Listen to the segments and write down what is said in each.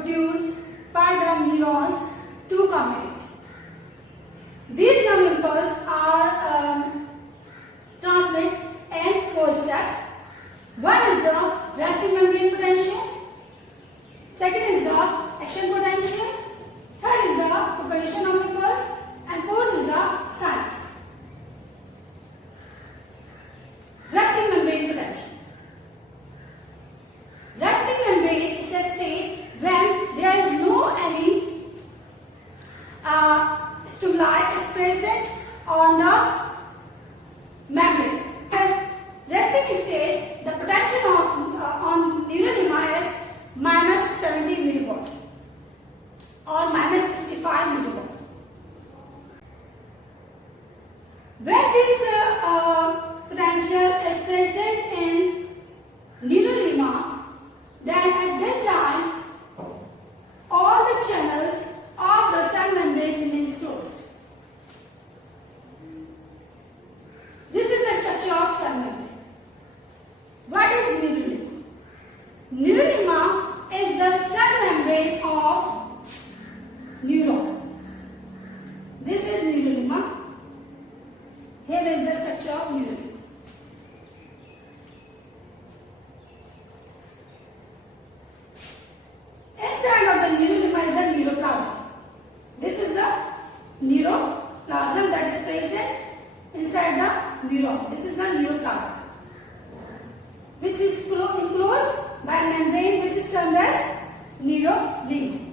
produced by the neurons to communicate. These nerve impulses are transmitted in 4 steps. One is the resting membrane potential, second is the action potential, third is the propagation of impulse, and fourth is the synapse. Resting membrane potential. Resting membrane is a state when there is no any stimuli is present on the membrane. As resting state, the potential on neurolemma is minus 70 millivolt or minus 65 millivolt. When this potential is present in neurolemma, then at that time all the channels of the cell membrane remains closed. This is the structure of cell membrane. What is neurolemma? Neurolemma is the cell membrane of neuron. This is neurolemma. Here is the structure of neurolemma. Inside of the neurolemma is the neuroplasm. This is the neuroplasm that is present inside the neuron. This is the neuroplasm, which is enclosed by a membrane which is termed as neurolemma.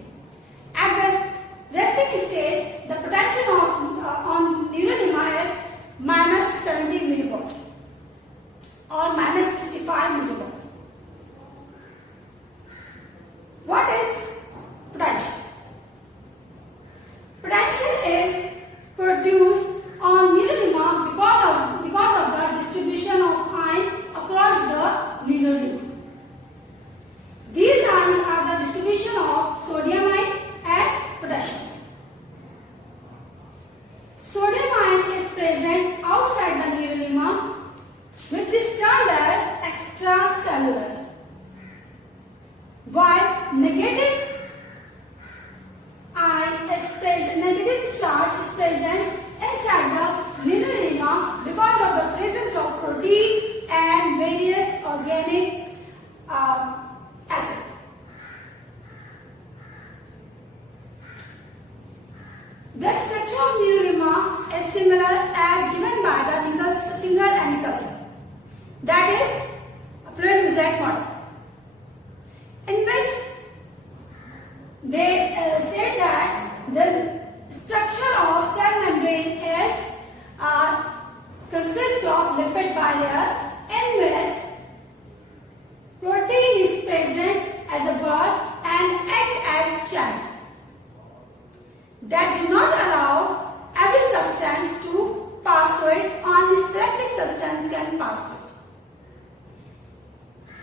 At the resting stage, the potential on neurolemma is minus 70 millivolt or minus 65 millivolt. What is potential? Potential is produced on neurolemma because of the distribution of ion across the neurolemma. These ions are the distribution of sodium ion and potassium. Sodium ion is present outside the neurolemma, which is termed as extracellular, while negative charge is present inside the neurolemma because of the presence of protein and various organic acids. The structure of neurolemma is similar as given by the Singer and Nicholson. That is a fluid mosaic model, in which they said that the structure of cell membrane is consists of lipid bilayer in which protein is present as a bud and act as channel that do not allow every substance to pass through it. Only selected substance can pass through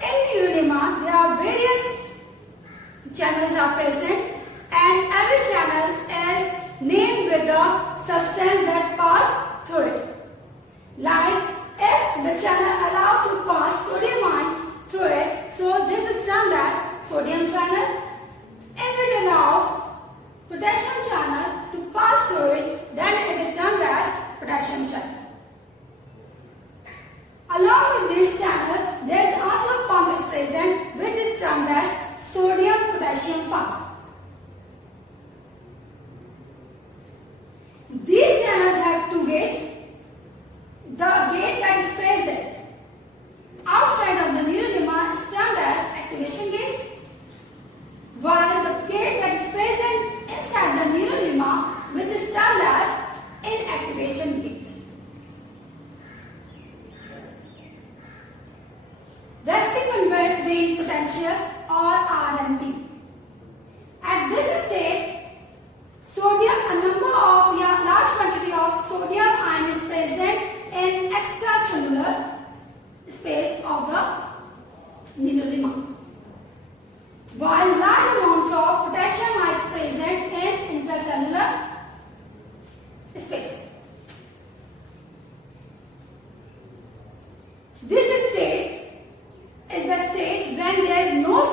it. In neurolemma, there are various channels are present, and every channel is named with the substance that pass through it. Like if the channel allowed to pass sodium ion through it, so this is termed as sodium channel. If it allows potassium channel to pass through it, then it is termed as potassium channel. Along with these channels, there is also a pump is present, which is termed as sodium-potassium pump. These channels have two gates. The gate that is present outside of the neurolemma is termed as activation gate, while the gate that is present inside the neurolemma, which is termed as inactivation gate. Resting membrane potential or RMP. At this state, a number of large quantity of sodium ion is present in extracellular space of the neurolemma, while large amount of potassium ion is present in intracellular space. This state is the state when there is no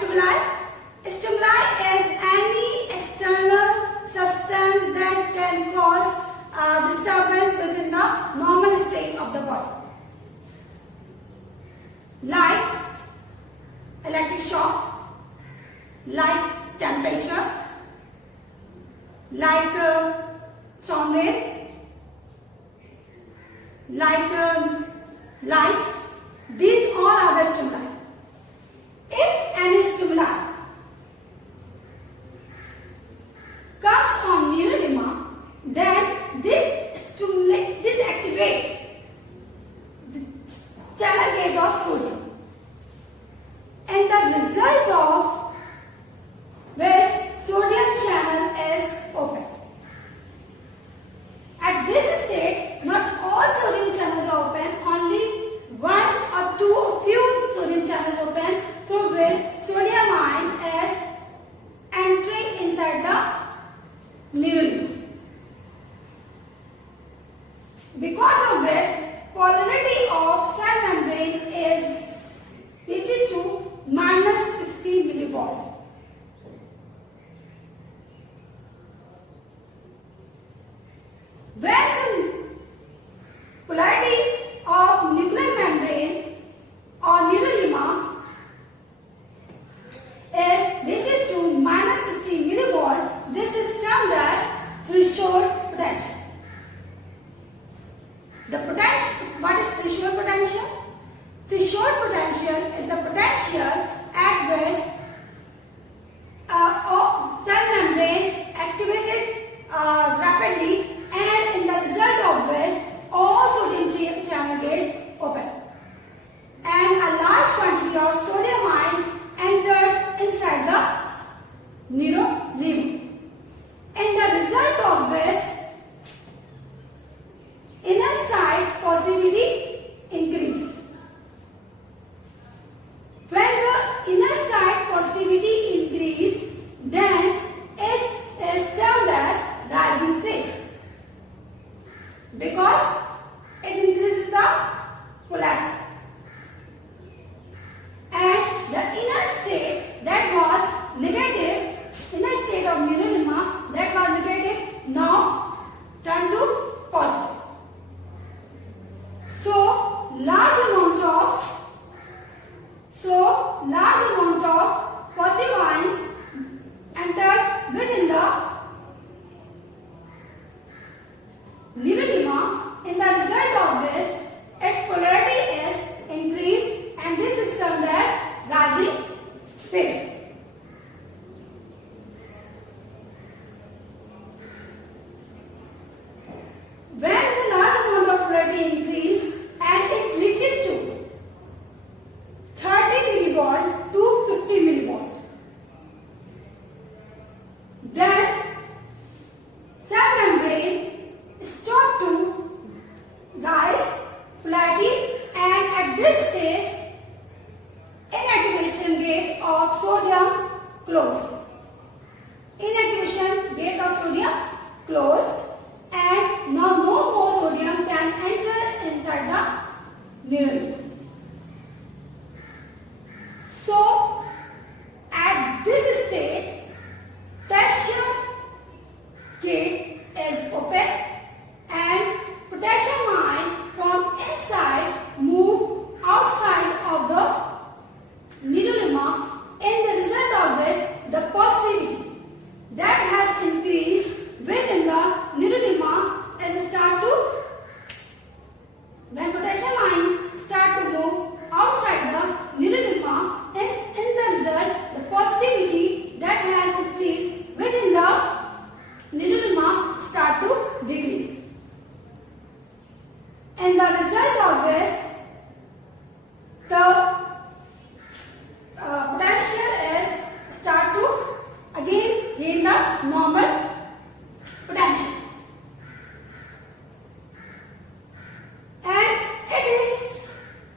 stimuli? Stimuli is any external substance that can cause disturbance within the normal state of the body. Like electric shock, like temperature, like sound waves, like light. These all are the stimuli. If any stimuli comes on neurolemma, then this activates the channel gate of sodium, and the result of which sodium channel is open. At this state, not all sodium channels are open, only one or two or few sodium channels open, through which sodium ion is entering inside the neurolemma. Because of which polarity of cell membrane reaches to -60 millivolt. When polarity of nuclear membrane or neurolemma reaches to -60 millivolt, this is termed as threshold potential. The potential, what is threshold potential? Threshold potential is the potential at which cell membrane activated rapidly, and in the result of which all sodium channel gates open, and a large quantity of sodium ion enters inside the neurolemma, and the result of which inner side positivity increased. When the inner side positivity increased, then it is termed as rising phase, because it increases the polarity, and the inner state that was negative, inner state of neurolemma that was negative, now turn to positive. So large amount of positive ions enters within the neurolemma, in the result of which its polarity is increased, and this is termed as rising phase. When the large amount of polarity increases and it reaches to 30 millivolt to 50 millivolt, then cell membrane start to rise polarity, and at this stage inactivation gate of sodium closed. Inactivation gate of sodium closed, and now no more sodium can enter inside the neuron. So at this state, potassium gate is open, and potassium ion from inside move outside of the neurolemma, in the result of which the positivity that has increased within the neurolemma is start to, when potassium ion start to move outside the neurolemma, in the result the positivity that has increased within the neurolemma start to decrease, and the result of which the potential is start to again gain the normal potential, and it is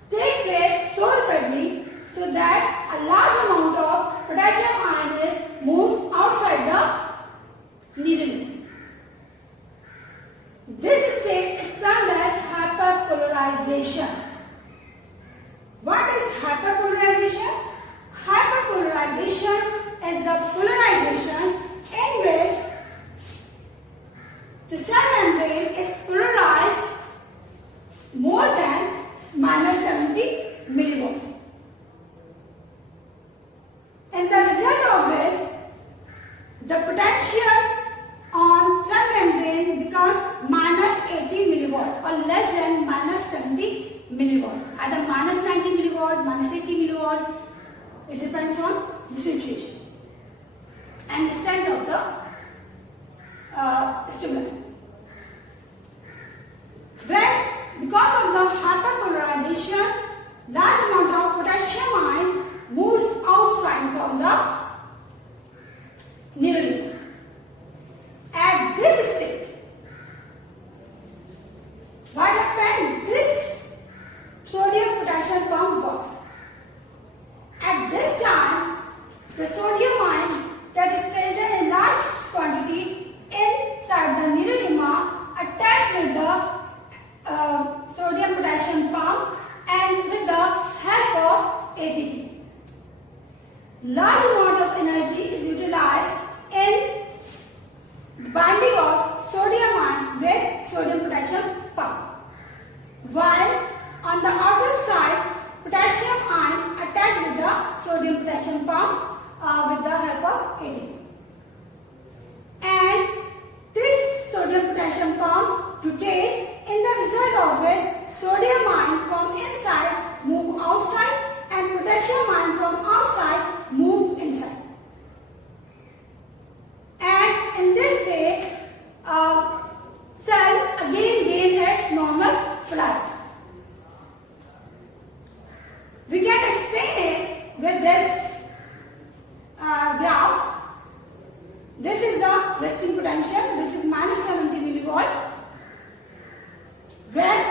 take place so rapidly so that a large amount of potassium ion moves outside the neuron. This state is termed as hyperpolarization. What is hyperpolarization? Hyperpolarization potential on cell membrane becomes minus 80 milliwatt or less than minus 70 milliwatt. Either minus 90 milliwatt, minus 80 milliwatt. It depends on the situation and the strength of the stimuli. When, because of the hyperpolarization, large amount of potassium ion moves outside from the neurolemma. At this stage, what happened? This sodium-potassium pump works. At this time, the sodium ion that is present in large quantity inside the neurolemma attached with the sodium-potassium pump and with the help of ATP. Large amount of energy is utilized in binding of sodium ion with sodium-potassium pump, while on the outer side, potassium ion attached with the sodium-potassium pump with the help of ATP. And this sodium-potassium pump rotates, in the result of which sodium ion from inside move outside and potassium ion from outside move inside. And in this way, cell again gain its normal polarity. We can explain it with this graph. This is the resting potential, which is minus 70 milliwatt. When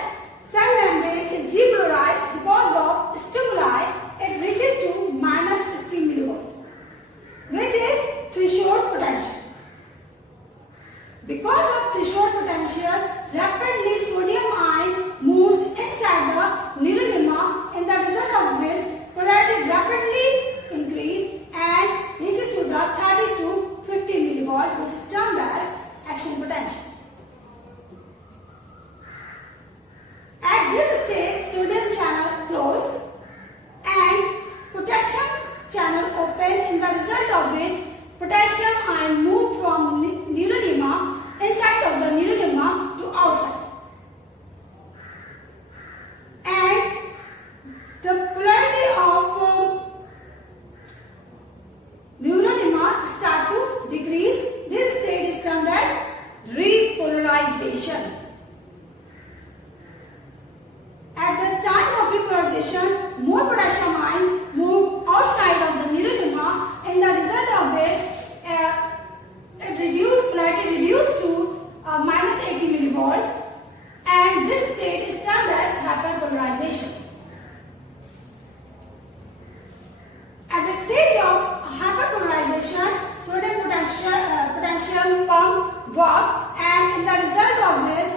cell membrane is depolarized because of stimuli, it reaches to minus 60 milliwatt, which is threshold potential. Because of threshold potential, rapidly sodium ion moves inside the neurolemma, in the result of which polarity rapidly increases and reaches to the 30 to 50 milliwatt, which is termed as action potential. At this stage, sodium channel closed and potassium channel open, in the result of which potassium ion move from neurolemma, inside of the neurolemma, to outside. And the polarity of neurolemma start to decrease. This state is termed as repolarization. At the time of repolarization, more potassium ions move outside of the neurolemma, in the result of which polarity reduced to minus 80 millivolt, and this state is termed as hyperpolarization. At the stage of hyperpolarization, sodium potassium pump work, and in the result of which